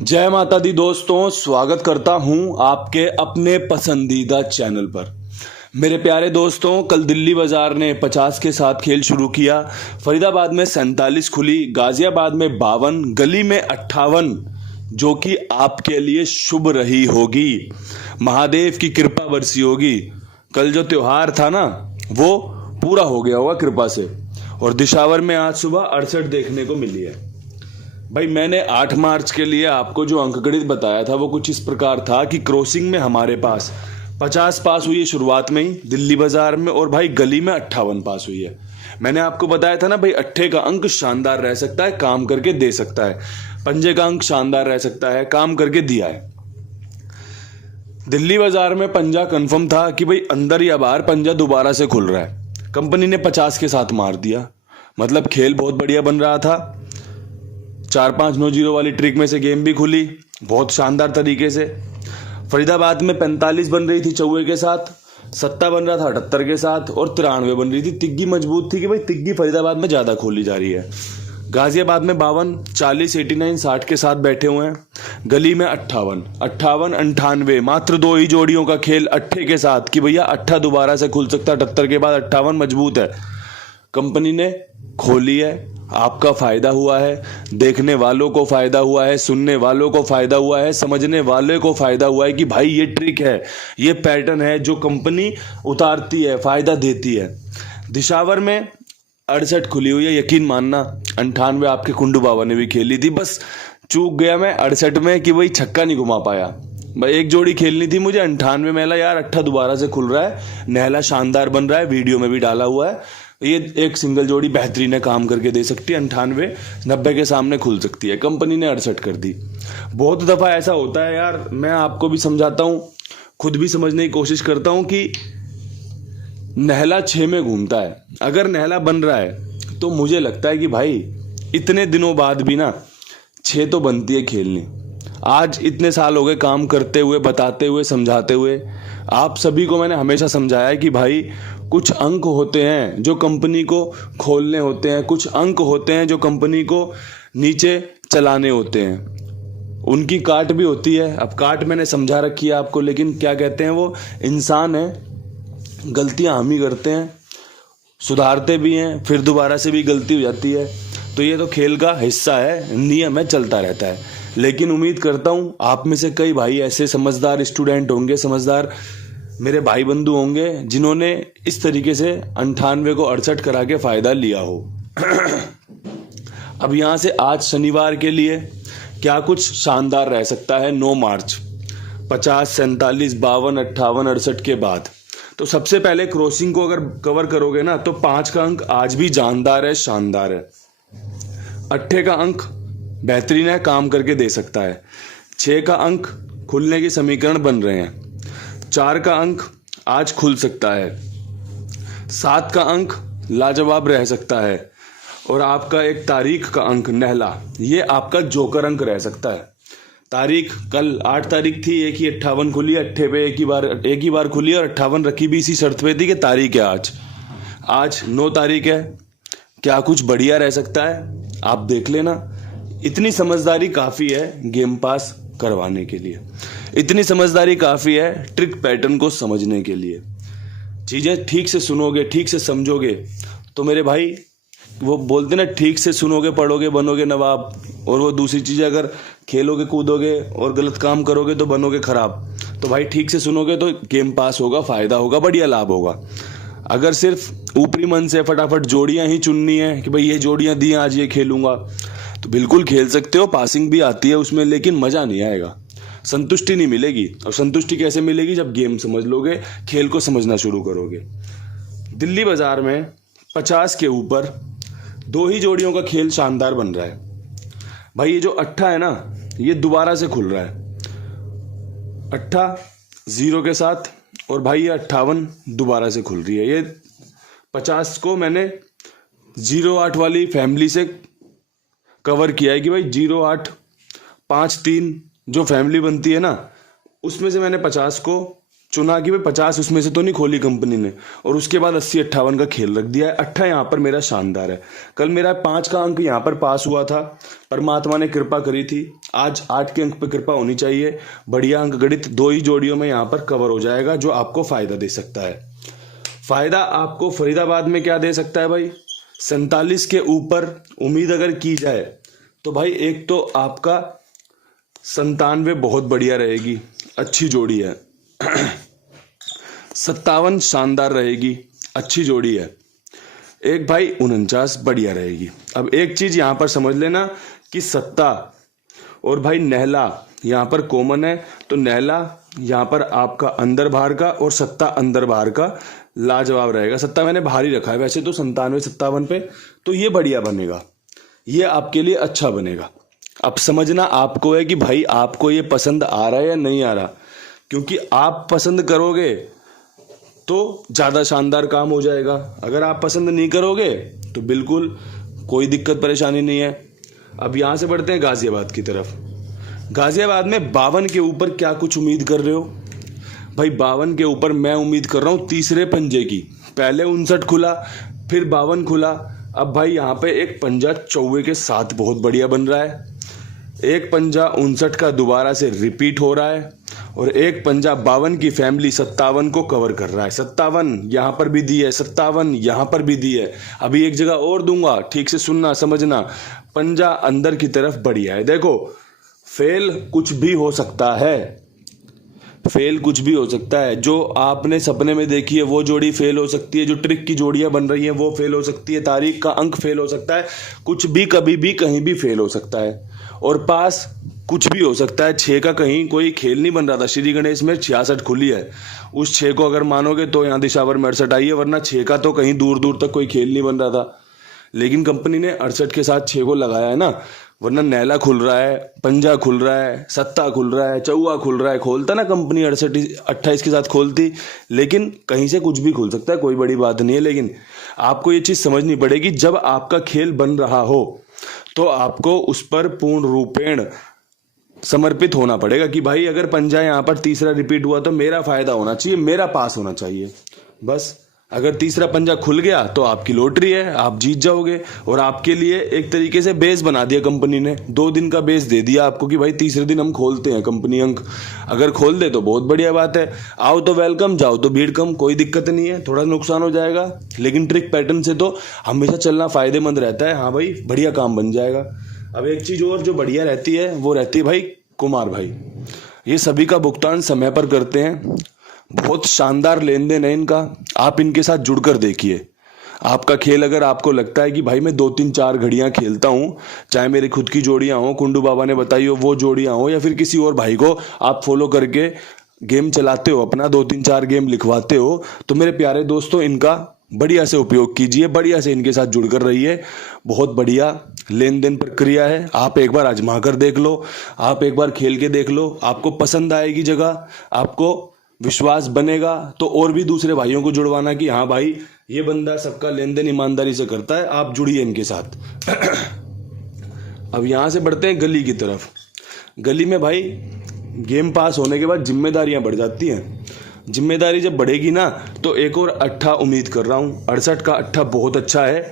जय माता दी दोस्तों, स्वागत करता हूं आपके अपने पसंदीदा चैनल पर। मेरे प्यारे दोस्तों, कल दिल्ली बाजार ने 50 के साथ खेल शुरू किया। फरीदाबाद में 47 खुली, गाजियाबाद में 52, गली में 58, जो कि आपके लिए शुभ रही होगी। महादेव की कृपा बरसी होगी। कल जो त्योहार था ना, वो पूरा हो गया होगा कृपा से। और दिशावर में आज सुबह 68 देखने को मिली है। भाई, मैंने 8 मार्च के लिए आपको जो अंकगणित बताया था वो कुछ इस प्रकार था कि क्रॉसिंग में हमारे पास 50 पास हुई है शुरुआत में ही दिल्ली बाजार में, और भाई गली में 58 पास हुई है। मैंने आपको बताया था ना भाई, अट्ठे का अंक शानदार रह सकता है, काम करके दे सकता है। पंजे का अंक शानदार रह सकता है, काम करके दिया है। दिल्ली बाजार में पंजा कंफर्म था कि भाई अंदर या बाहर पंजा दोबारा से खुल रहा है। कंपनी ने 50 के साथ मार दिया, मतलब खेल बहुत बढ़िया बन रहा था। 4-5-9-0 वाली ट्रिक में से गेम भी खुली बहुत शानदार तरीके से। फरीदाबाद में 45 बन रही थी चौवे के साथ, सत्ता बन रहा था 78 के साथ, और 93 बन रही थी। तिग्गी मजबूत थी कि भाई तिग्गी फरीदाबाद में ज्यादा खोली जा रही है। गाजियाबाद में 52, 40, 89, 60 के साथ बैठे हुए हैं। गली में 58, 98, मात्र 2 ही जोड़ियों का खेल अट्ठे के साथ कि भैया अट्ठा दोबारा से खुल सकता है। 78 के बाद 58 मजबूत है। कंपनी ने खोली है, आपका फायदा हुआ है, देखने वालों को फायदा हुआ है, सुनने वालों को फायदा हुआ है, समझने वाले को फायदा हुआ है कि भाई ये ट्रिक है, ये पैटर्न है जो कंपनी उतारती है, फायदा देती है। दिशावर में 68 खुली हुई है, यकीन मानना। 98 आपके कुंडू बाबा ने भी खेली थी, बस चूक गया मैं 68 में कि भाई छक्का नहीं घुमा पाया। भाई एक जोड़ी खेलनी थी मुझे 98 में, यार अट्ठा दोबारा से खुल रहा है, नहला शानदार बन रहा है, वीडियो में भी डाला हुआ है। ये एक सिंगल जोड़ी बेहतरीन है, काम करके दे सकती है। 98, 90 के सामने खुल सकती है। कंपनी ने 68 कर दी। बहुत दफा ऐसा होता है यार, मैं आपको भी समझाता हूं, खुद भी समझने की कोशिश करता हूं कि नहला 6 में घूमता है। अगर नहला बन रहा है तो मुझे लगता है कि भाई इतने दिनों बाद भी ना 6 तो बनती है खेलनी। आज इतने साल हो गए काम करते हुए, बताते हुए, समझाते हुए। आप सभी को मैंने हमेशा समझाया कि भाई कुछ अंक होते हैं जो कंपनी को खोलने होते हैं, कुछ अंक होते हैं जो कंपनी को नीचे चलाने होते हैं। उनकी काट भी होती है। अब काट मैंने समझा रखी है आपको, लेकिन क्या कहते हैं, वो इंसान है, गलतियां हम ही करते हैं, सुधारते भी हैं, फिर दोबारा से भी गलती हो जाती है। तो ये तो खेल का हिस्सा है, नियम है, चलता रहता है। लेकिन उम्मीद करता हूं आप में से कई भाई ऐसे समझदार स्टूडेंट होंगे, समझदार मेरे भाई बंधु होंगे, जिन्होंने इस तरीके से 98 को 68 करा के फायदा लिया हो। अब यहां से आज शनिवार के लिए क्या कुछ शानदार रह सकता है 9 मार्च 50, 47, 52, 58, 68 के बाद। तो सबसे पहले क्रॉसिंग को अगर कवर करोगे ना, तो 5 का अंक आज भी जानदार है, शानदार है। अट्ठे का अंक बेहतरीन है, काम करके दे सकता है। 6 का अंक खुलने के समीकरण बन रहे हैं। 4 का अंक आज खुल सकता है। 7 का अंक लाजवाब रह सकता है। और आपका एक तारीख का अंक नहला, ये आपका जोकर अंक रह सकता है। तारीख कल 8 तारीख थी, एक ही 58 खुली, अट्ठे पे एक ही बार खुली और 58 रखी भी इसी शर्त पे थी कि तारीख है आज 9 तारीख है। क्या कुछ बढ़िया रह सकता है, आप देख लेना। इतनी समझदारी काफी है गेम पास करवाने के लिए, इतनी समझदारी काफी है ट्रिक पैटर्न को समझने के लिए। चीजें ठीक से सुनोगे, ठीक से समझोगे तो मेरे भाई, वो बोलते ना, ठीक से सुनोगे, पढ़ोगे, बनोगे नवाब। और वो दूसरी चीजें, अगर खेलोगे, कूदोगे और गलत काम करोगे तो बनोगे खराब। तो भाई ठीक से सुनोगे तो गेम पास होगा, फायदा होगा, बढ़िया लाभ होगा। अगर सिर्फ ऊपरी मन से फटाफट जोड़ियां ही चुननी है कि भाई ये जोड़ियां दी आज ये खेलूंगा, तो बिल्कुल खेल सकते हो, पासिंग भी आती है उसमें, लेकिन मजा नहीं आएगा, संतुष्टि नहीं मिलेगी। और संतुष्टि कैसे मिलेगी, जब गेम समझ लोगे, खेल को समझना शुरू करोगे। दिल्ली बाजार में 50 के ऊपर 2 ही जोड़ियों का खेल शानदार बन रहा है। भाई ये जो अट्ठा है ना, ये दोबारा से खुल रहा है। अट्ठा 0 के साथ, और भाई ये 58 दोबारा से खुल रही है। ये 50 को मैंने 08 वाली फैमिली से कवर किया है कि भाई 08, 5, 3 जो फैमिली बनती है ना, उसमें से मैंने 50 को चुना कि भाई 50 उसमें से तो नहीं खोली कंपनी ने, और उसके बाद 80-58 का खेल रख दिया है। अट्ठा यहाँ पर मेरा शानदार है। कल मेरा 5 का अंक यहाँ पर पास हुआ था, परमात्मा ने कृपा करी थी, आज 8 के अंक पे कृपा होनी चाहिए। बढ़िया अंक गणित 2 ही जोड़ियों में यहाँ पर कवर हो जाएगा, जो आपको फायदा दे सकता है। फायदा आपको फरीदाबाद में क्या दे सकता है भाई, 47 के ऊपर उम्मीद अगर की जाए तो भाई एक तो आपका 97 बहुत बढ़िया रहेगी, अच्छी जोड़ी है। 57 शानदार रहेगी, अच्छी जोड़ी है। एक भाई 49 बढ़िया रहेगी। अब एक चीज यहां पर समझ लेना कि सत्ता और भाई नहला यहां पर कॉमन है, तो नहला यहां पर आपका अंदर बाहर का और सत्ता अंदर बाहर का लाजवाब रहेगा। सत्ता मैंने बाहर ही रखा है वैसे तो 97-57 पे, तो ये बढ़िया बनेगा, ये आपके लिए अच्छा बनेगा। अब समझना आपको है कि भाई आपको ये पसंद आ रहा है या नहीं आ रहा, क्योंकि आप पसंद करोगे तो ज्यादा शानदार काम हो जाएगा। अगर आप पसंद नहीं करोगे तो बिल्कुल कोई दिक्कत परेशानी नहीं है। अब यहां से बढ़ते हैं गाजियाबाद की तरफ। गाजियाबाद में 52 के ऊपर क्या कुछ उम्मीद कर रहे हो भाई? 52 के ऊपर मैं उम्मीद कर रहा हूं तीसरे पंजे की। पहले 59 खुला, फिर 52 खुला। अब भाई यहाँ पे एक पंजा चौवे के साथ बहुत बढ़िया बन रहा है, एक पंजा 59 का दोबारा से रिपीट हो रहा है, और एक पंजा 52 की फैमिली 57 को कवर कर रहा है। 57 यहां पर भी दी है, 57 यहां पर भी दी है। अभी एक जगह और दूंगा, ठीक से सुनना समझना। पंजा अंदर की तरफ बढ़िया है। देखो फेल कुछ भी हो सकता है, फेल कुछ भी हो सकता है। जो आपने सपने में देखी है वो जोड़ी फेल हो सकती है, जो ट्रिक की जोड़ियां बन रही हैं वो फेल हो सकती है, तारीख का अंक फेल हो सकता है, कुछ भी कभी भी कहीं भी फेल हो सकता है। और पास कुछ भी हो सकता है। 6 का कहीं कोई खेल नहीं बन रहा था, श्री गणेश में 66 खुली है, उस 6 को अगर मानोगे तो यहाँ दिशावर में 68 आई है, वरना 6 का तो कहीं दूर दूर तक कोई खेल नहीं बन रहा था। लेकिन कंपनी ने 68 के साथ 6 को लगाया है ना, वरना नैला खुल रहा है, पंजा खुल रहा है, सत्ता खुल रहा है, चौवा खुल रहा है। खोलता ना कंपनी 68-28 के साथ खोलती, लेकिन कहीं से कुछ भी खुल सकता है, कोई बड़ी बात नहीं है। लेकिन आपको ये चीज समझनी पड़ेगी, जब आपका खेल बन रहा हो तो आपको उस पर पूर्ण रूपेण समर्पित होना पड़ेगा कि भाई अगर पंजा यहां पर तीसरा रिपीट हुआ तो मेरा फायदा होना चाहिए, मेरा पास होना चाहिए। बस अगर तीसरा पंजा खुल गया तो आपकी लॉटरी है, आप जीत जाओगे। और आपके लिए एक तरीके से बेस बना दिया कंपनी ने, 2 दिन का बेस दे दिया आपको कि भाई तीसरे दिन हम खोलते हैं कंपनी अंक। अगर खोल दे तो बहुत बढ़िया बात है, आओ तो वेलकम, जाओ तो भीड़ कम, कोई दिक्कत नहीं है। थोड़ा नुकसान हो जाएगा लेकिन ट्रिक पैटर्न से तो हमेशा चलना फायदेमंद रहता है। हाँ भाई बढ़िया काम बन जाएगा। अब एक चीज और जो बढ़िया रहती है वो रहती है भाई कुमार भाई, ये सभी का भुगतान समय पर करते हैं, बहुत शानदार लेन देन है इनका। आप इनके साथ जुड़कर देखिए। आपका खेल अगर आपको लगता है कि भाई मैं 2-3-4 घड़ियां खेलता हूं, चाहे मेरी खुद की जोड़ियां हो, कुंडू बाबा ने बताई हो वो जोड़ियां हो, या फिर किसी और भाई को आप फॉलो करके गेम चलाते हो, अपना 2-3-4 गेम लिखवाते हो, तो मेरे प्यारे दोस्तों इनका बढ़िया से उपयोग कीजिए, बढ़िया से इनके साथ जुड़कर रहिए। बहुत बढ़िया लेन देन प्रक्रिया है, आप एक बार आजमा कर देख लो, आप एक बार खेल के देख लो, आपको पसंद आएगी जगह, आपको विश्वास बनेगा तो और भी दूसरे भाइयों को जुड़वाना कि हाँ भाई ये बंदा सबका लेन देन ईमानदारी से करता है, आप जुड़िए इनके साथ। अब यहां से बढ़ते हैं गली की तरफ। गली में भाई गेम पास होने के बाद जिम्मेदारियां बढ़ जाती हैं। जिम्मेदारी जब बढ़ेगी ना तो एक और 8 उम्मीद कर रहा हूं। 68 का 8 बहुत अच्छा है,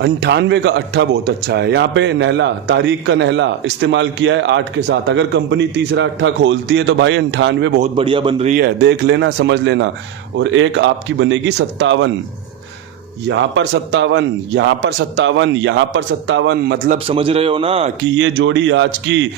98 का 8 बहुत अच्छा है। यहाँ पे नहला, तारीख का नहला इस्तेमाल किया है 8 के साथ। अगर कंपनी तीसरा 8 खोलती है तो भाई 98 बहुत बढ़िया बन रही है, देख लेना समझ लेना। और एक आपकी बनेगी 57, यहाँ पर 57, यहाँ पर 57, यहाँ पर 57, मतलब समझ रहे हो ना कि ये जोड़ी आज की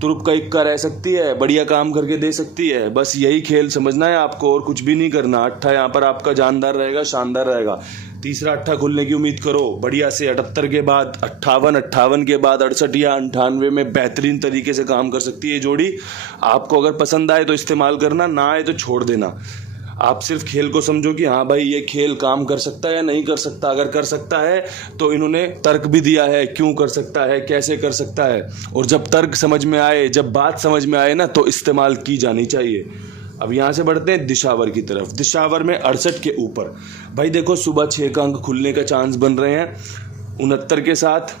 तुरुप का इक्का रह सकती है, बढ़िया काम करके दे सकती है। बस यही खेल समझना है आपको और कुछ भी नहीं करना। 8 यहाँ पर आपका जानदार रहेगा, शानदार रहेगा। तीसरा 8 खुलने की उम्मीद करो बढ़िया से। 78 के बाद 58, 58 के बाद 68 या 98 में बेहतरीन तरीके से काम कर सकती है ये जोड़ी। आपको अगर पसंद आए तो इस्तेमाल करना, ना आए तो छोड़ देना। आप सिर्फ खेल को समझो कि हाँ भाई ये खेल काम कर सकता है या नहीं कर सकता। अगर कर सकता है तो इन्होंने तर्क भी दिया है, क्यों कर सकता है, कैसे कर सकता है। और जब तर्क समझ में आए, जब बात समझ में आए ना, तो इस्तेमाल की जानी चाहिए। अब यहां से बढ़ते हैं दिशावर की तरफ। दिशावर में 68 के ऊपर भाई देखो सुबह 6 का अंक खुलने का चांस बन रहे हैं, 69 के साथ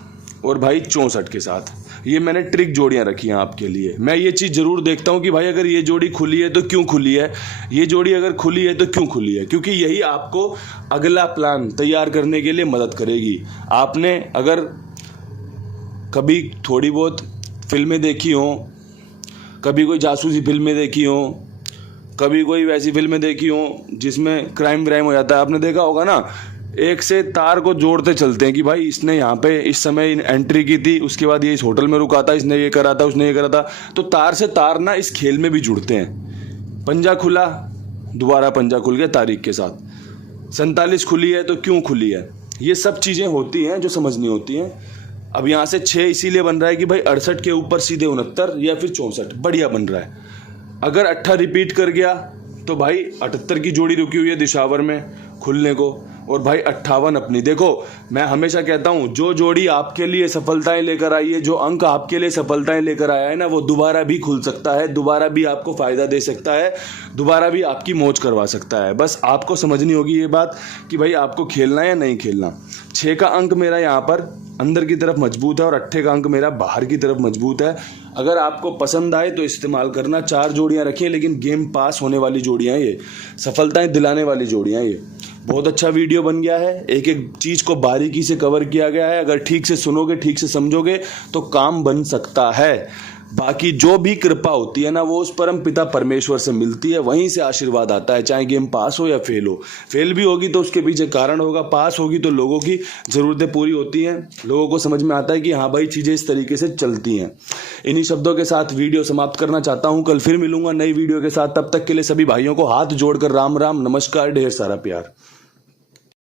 और भाई 64 के साथ। ये मैंने ट्रिक जोड़ियां रखी हैं आपके लिए। मैं ये चीज जरूर देखता हूं कि भाई अगर ये जोड़ी खुली है तो क्यों खुली है, ये जोड़ी अगर खुली है तो क्यों खुली है, क्योंकि यही आपको अगला प्लान तैयार करने के लिए मदद करेगी। आपने अगर कभी थोड़ी बहुत फिल्में देखी हों, कभी कोई जासूसी फिल्में देखी हों, कभी कोई वैसी फिल्में देखी हों जिसमें क्राइम व्राइम हो जाता है। आपने देखा होगा ना, एक से तार को जोड़ते चलते हैं कि भाई इसने यहाँ पे इस समय एंट्री की थी, उसके बाद ये इस होटल में रुका था, इसने ये करा था, उसने ये करा था। तो तार से तार ना इस खेल में भी जुड़ते हैं। पंजा खुला, दोबारा पंजा खुल गया तारीख के साथ। 47 खुली है तो क्यों खुली है, ये सब चीज़ें होती हैं जो समझनी होती हैं। अब यहाँ से 6 इसीलिए बन रहा है कि भाई 68 के ऊपर सीधे 69 या फिर 64 बढ़िया बन रहा है। अगर 8 रिपीट कर गया तो भाई 78 की जोड़ी रुकी हुई है दिशावर में खुलने को, और भाई 58 अपनी। देखो मैं हमेशा कहता हूँ, जो जोड़ी आपके लिए सफलताएं लेकर आई है, जो अंक आपके लिए सफलताएं लेकर आया है ना, वो दोबारा भी खुल सकता है, दोबारा भी आपको फायदा दे सकता है, दोबारा भी आपकी मौज करवा सकता है। बस आपको समझनी होगी ये बात कि भाई आपको खेलना है या नहीं खेलना। 6 का अंक मेरा यहाँ पर अंदर की तरफ मजबूत है और 8 का अंक मेरा बाहर की तरफ मजबूत है। अगर आपको पसंद आए तो इस्तेमाल करना। 4 जोड़ियां रखिए, लेकिन गेम पास होने वाली जोड़ियां, ये सफलताएं दिलाने वाली जोड़ियां। ये बहुत अच्छा वीडियो बन गया है, एक एक चीज़ को बारीकी से कवर किया गया है। अगर ठीक से सुनोगे, ठीक से समझोगे तो काम बन सकता है। बाकी जो भी कृपा होती है ना, वो उस परम पिता परमेश्वर से मिलती है, वहीं से आशीर्वाद आता है। चाहे गेम पास हो या फेल हो, फेल भी होगी तो उसके पीछे कारण होगा, पास होगी तो लोगों की ज़रूरतें पूरी होती हैं, लोगों को समझ में आता है कि हाँ भाई चीज़ें इस तरीके से चलती हैं। इन्हीं शब्दों के साथ वीडियो समाप्त करना चाहता हूँ। कल फिर मिलूंगा नई वीडियो के साथ, तब तक के लिए सभी भाइयों को हाथ जोड़कर राम राम, नमस्कार, ढेर सारा प्यार।